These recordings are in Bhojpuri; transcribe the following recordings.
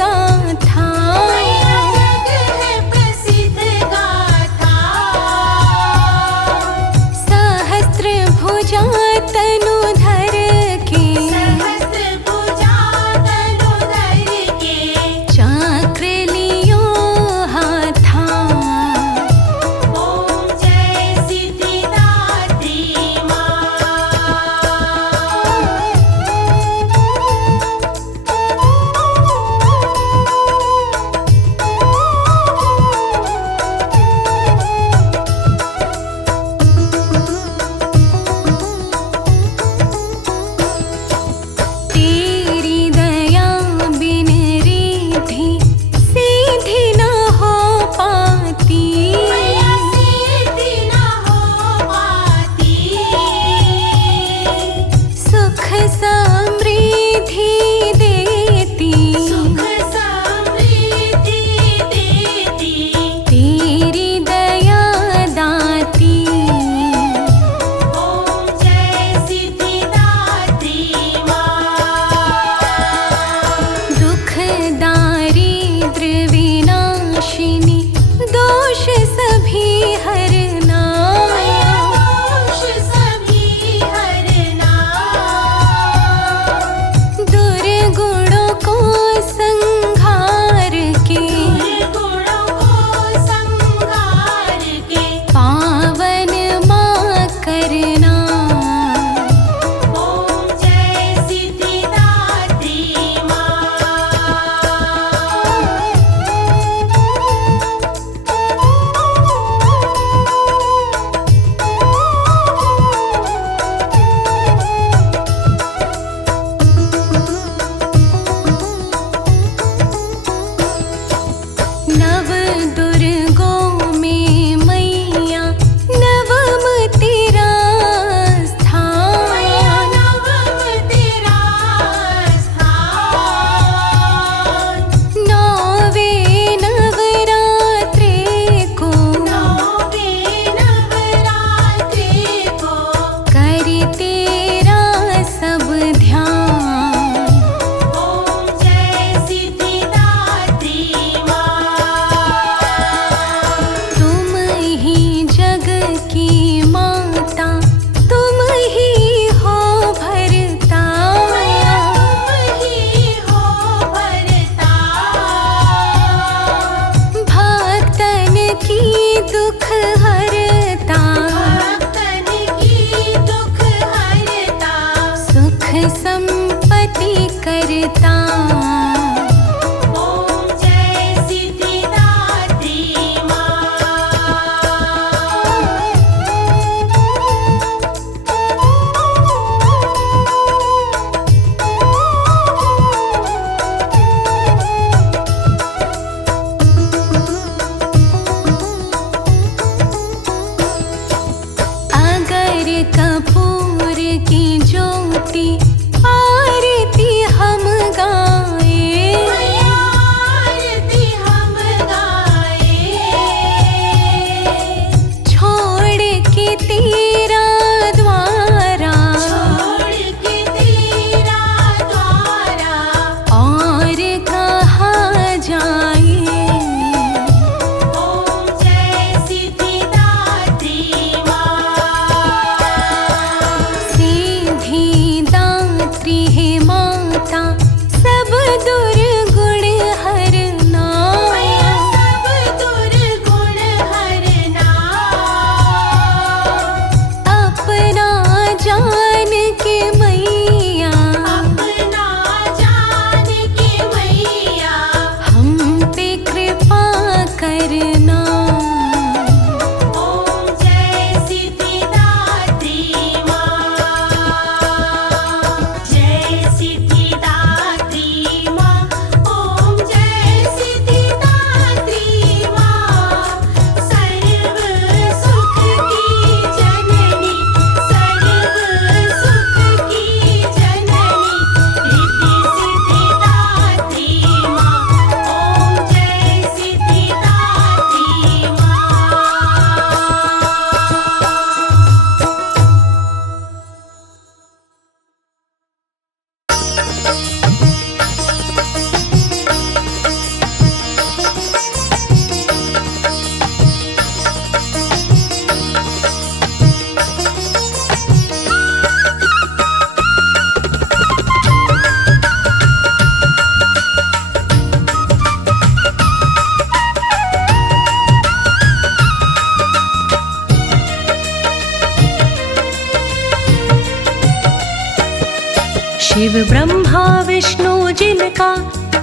गाथा। मैया जग है प्रसिद्ध गाथा। सहस्त्र भुजा तनुधर के, सहस्त्र भुजा तनुधर के, चक्र लियो हाथा। ओम जय सिद्धिदात्री माँ।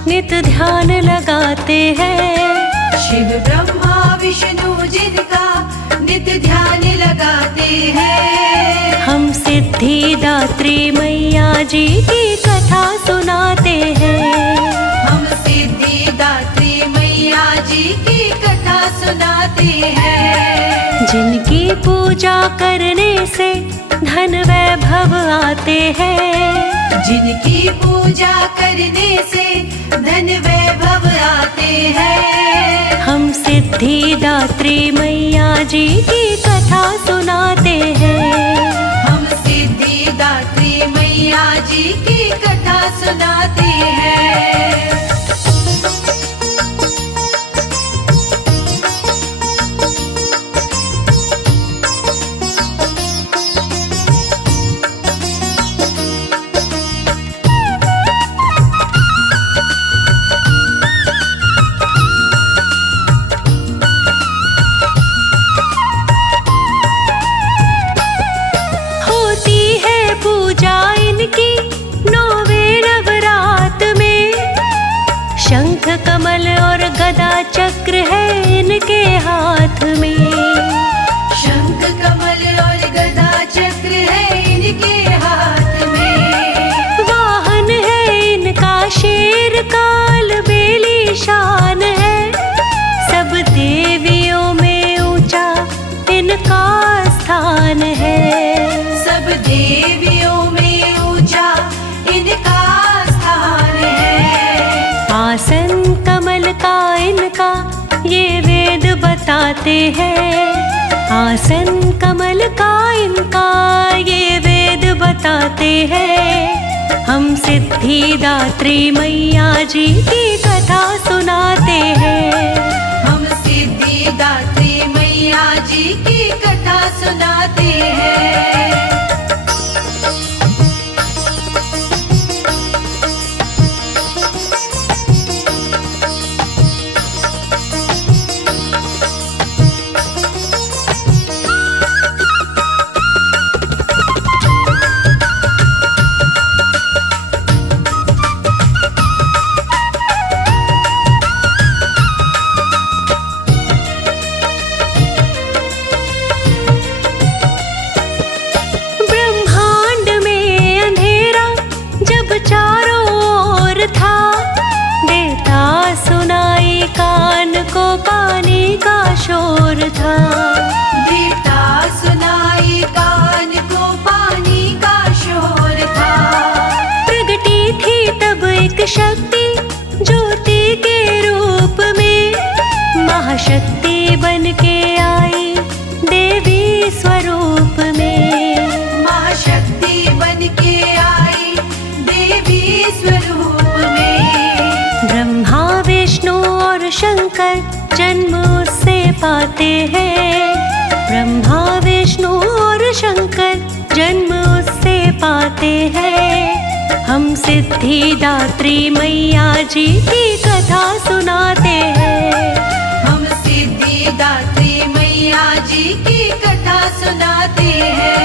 नित ध्यान लगाते हैं। शिव ब्रह्मा विष्णु जिनका नित ध्यान लगाते हैं। हम सिद्धिदात्री मैया जी की कथा सुनाते हैं। हम सिद्धिदात्री मैया जी की कथा सुनाते हैं। जिनकी पूजा करने से धन वैभव आते हैं। जिनकी पूजा करने से धन वैभव आते हैं। हम सिद्धिदात्री मैया जी की कथा सुनाते हैं। हम सिद्धिदात्री मैया जी की कथा सुनाते हैं। शंख कमल और गदा चक्र है इनके हाथ में। शंख कमल और गदा चक्र है इनके हाथ में। वाहन है इनका शेर काल बेली शान है। सब देवियों में ऊंचा इनका स्थान है। सब देवियों में ऊंचा इनका स्थान है। आसन कमल का इनका ये वेद बताते हैं। आसन कमल का इनका ये वेद बताते हैं। हम सिद्धिदात्री मैया जी की कथा सुनाते हैं। हम सिद्धिदात्री मैया जी की कथा सुनाते हैं। चारों ओर था देता सुनाई कान को पानी का शोर था। देता सुनाई कान को पानी का शोर था। प्रगटी थी तब एक शक्ति ज्योति के रूप में। महाशक्ति बन के आई देवी स्वरूप में। महाशक्ति बन के आई देवी स्वरूप में। ब्रह्मा विष्णु और शंकर जन्म उससे पाते हैं। ब्रह्मा विष्णु और शंकर जन्म उससे पाते हैं। हम सिद्धिदात्री मैया जी की कथा सुनाते हैं। हम सिद्धिदात्री मैया जी की कथा सुनाते हैं।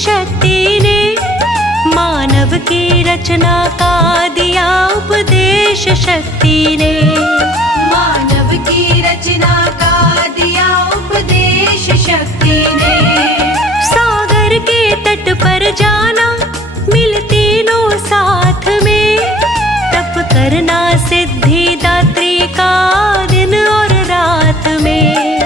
शक्ति ने मानव की रचना का दिया उपदेश। शक्ति ने मानव की रचना का दिया उपदेश। शक्ति ने सागर के तट पर जाना मिल तीनों साथ में। तप करना सिद्धिदात्री का दिन और रात में।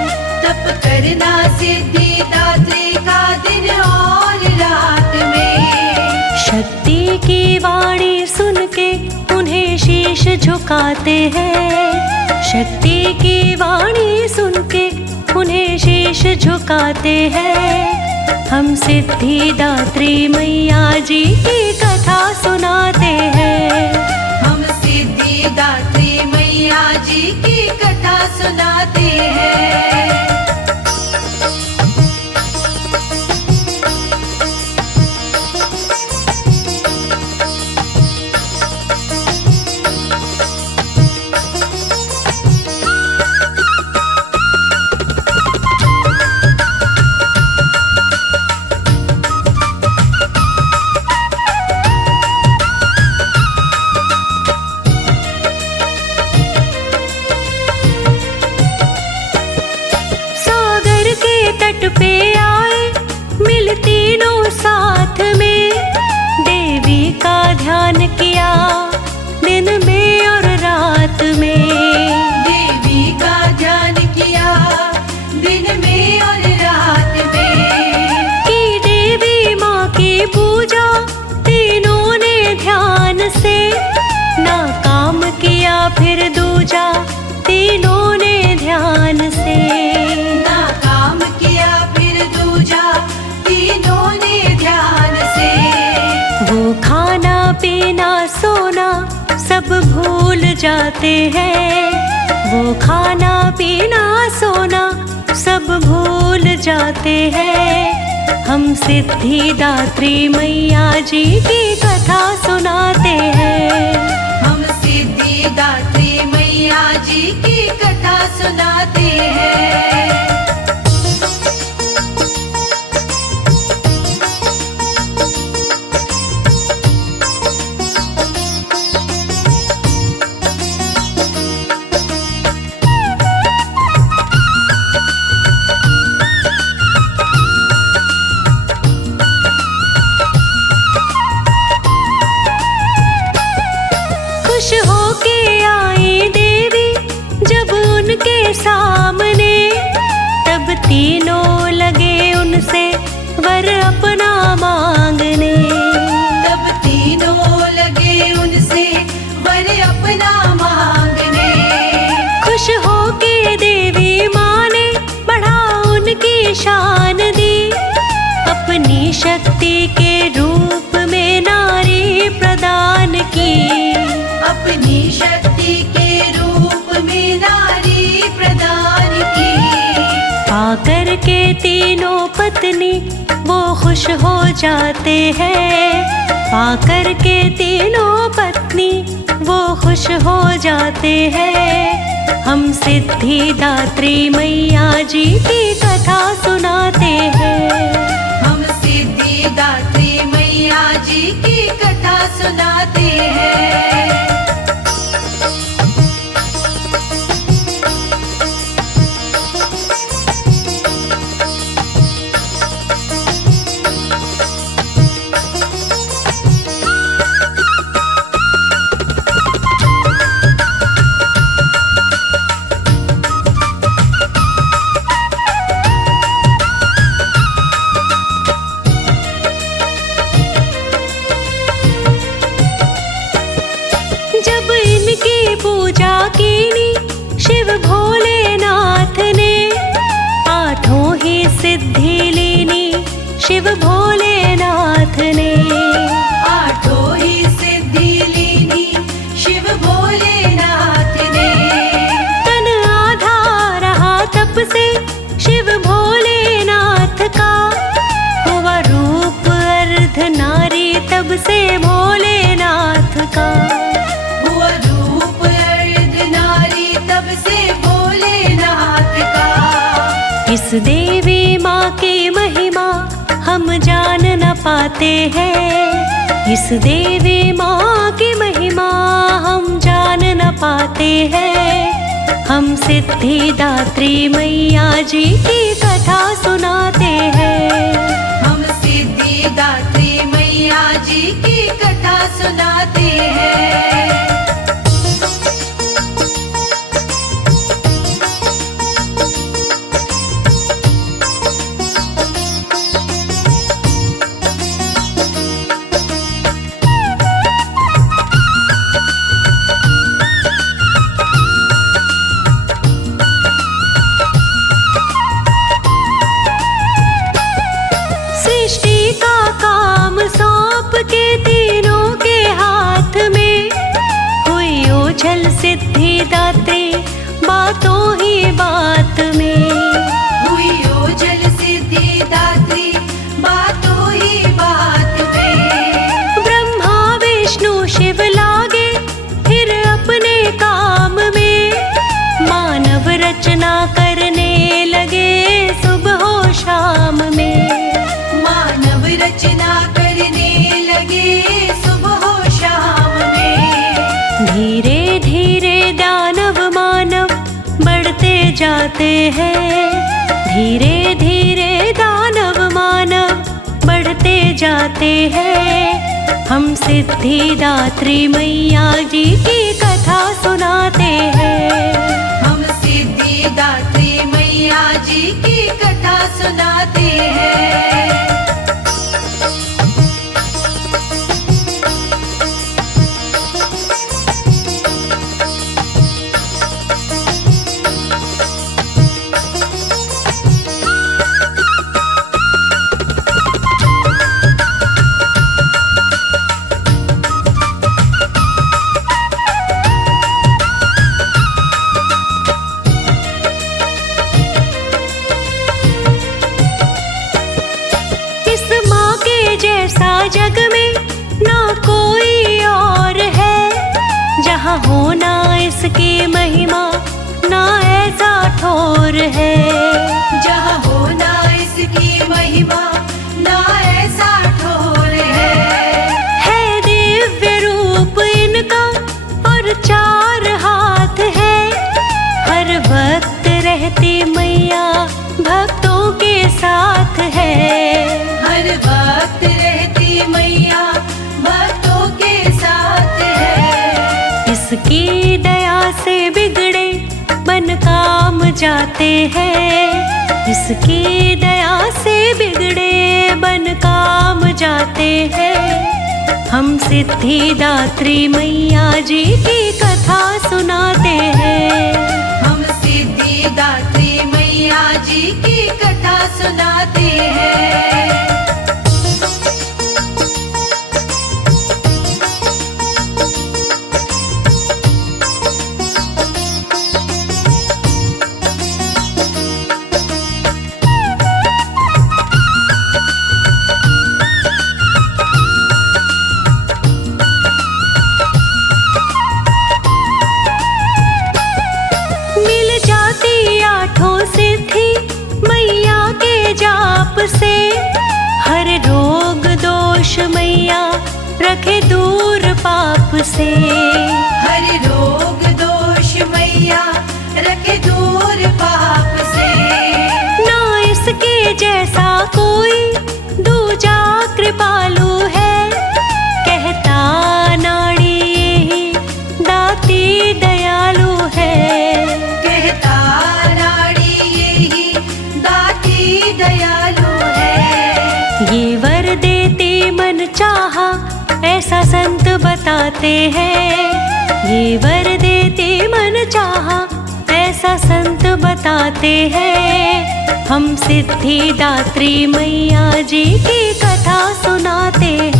तप करना सिद्धिदात्री का दिन और रात में। शक्ति की वाणी सुन के उन्हें शीश झुकाते हैं। शक्ति की वाणी सुन के उन्हें शीश झुकाते हैं। हम सिद्धिदात्री मैया जी की कथा सुनाते हैं। हम सिद्धिदात्री मैया मैया जी की कथा सुनाते हैं। तट पे आए मिल तीनों साथ में, देवी का ध्यान किया दिन में और रात में। देवी का ध्यान किया दिन में और रात में। की देवी माँ की पूजा तीनों ने ध्यान से, ना काम किया फिर दूजा तीनों ने ध्यान से। तीनों ने ध्यान से। वो खाना पीना सोना सब भूल जाते हैं, वो खाना पीना सोना सब भूल जाते हैं। हम सिद्धिदात्री मैया जी की कथा सुनाते हैं। हम सिद्धिदात्री मैया जी की कथा सुनाते हैं। खुश होके आई देवी जब उनके सामने, तब तीनों लगे उनसे वर अपना मांगने। तब तीनों लगे उनसे वर अपना मांगने। खुश होके देवी माँ ने बढ़ा उनकी शान दी, अपनी शक्ति के रूप में नारी प्रदान की। अपनी शक्ति के रूप में नारी प्रदान की। पाकर के तीनों पत्नी वो खुश हो जाते हैं, पाकर के तीनों पत्नी वो खुश हो जाते हैं। हम सिद्धिदात्री मैया जी की कथा सुनाते हैं। हम सिद्धिदात्री मैया जी की कथा सुनाते हैं। जब इनकी पूजा कीनी शिव भोलेनाथ ने, आठों ही सिद्धि लीनी शिव भोलेनाथ ने। आठों ही सिद्धि लीनी शिव भोलेनाथ ने। तन आधा रहा तप से शिव भोलेनाथ का, हुआ रूप अर्ध नारी तब से भोलेनाथ का। हुआ रूप अर्ध नारी तब से भोलेनाथ का। इस देवी माँ की महिमा हम जान न पाते हैं, इस देवी माँ की महिमा हम जान न पाते हैं। हम सिद्धिदात्री मैया जी की कथा सुनाते हैं। हम सिद्धिदात्री मैया जी की कथा सुनाते हैं। सृष्टि का काम सौंप के तीनों के हाथ में, जाते हैं। धीरे धीरे दानव मानव बढ़ते जाते हैं। हम सिद्धिदात्री मैया जी की कथा सुनाते हैं। हम सिद्धिदात्री मैया जी की कथा सुनाते हैं। जग में ना कोई और है, जहाँ होना इसकी महिमा ना ऐसा ठोर है। जहाँ होना इसकी महिमा ना ऐसा ठोर है दिव्य रूप इनका और चार हाथ है। हर वक्त रहती मैया भक्तों के साथ है। हर वक्त रहती मैया भक्तों के साथ है। इसकी दया से बिगड़े बन काम जाते हैं। इसकी दया से बिगड़े बन काम जाते हैं। हम सिद्धिदात्री मैया जी की कथा सुनाते हैं। हम सिद्धिदात्री मैया जी की कथा सुनाते हैं। जाप से हर रोग दोष मैया रखे दूर पाप से। हर रोग दोष मैया रखे दूर पाप से। ना इसके जैसा कोई दूजा कृपालु है। कहता नाड़ी यही दाती दयालु है। कहता नाड़ी यही दाती दयालु है। ये वर देती मन चाहा ऐसा संत बताते हैं। ये वर देती मन चाहा ऐसा संत बताते हैं। हम सिद्धिदात्री मैया जी की कथा सुनाते हैं।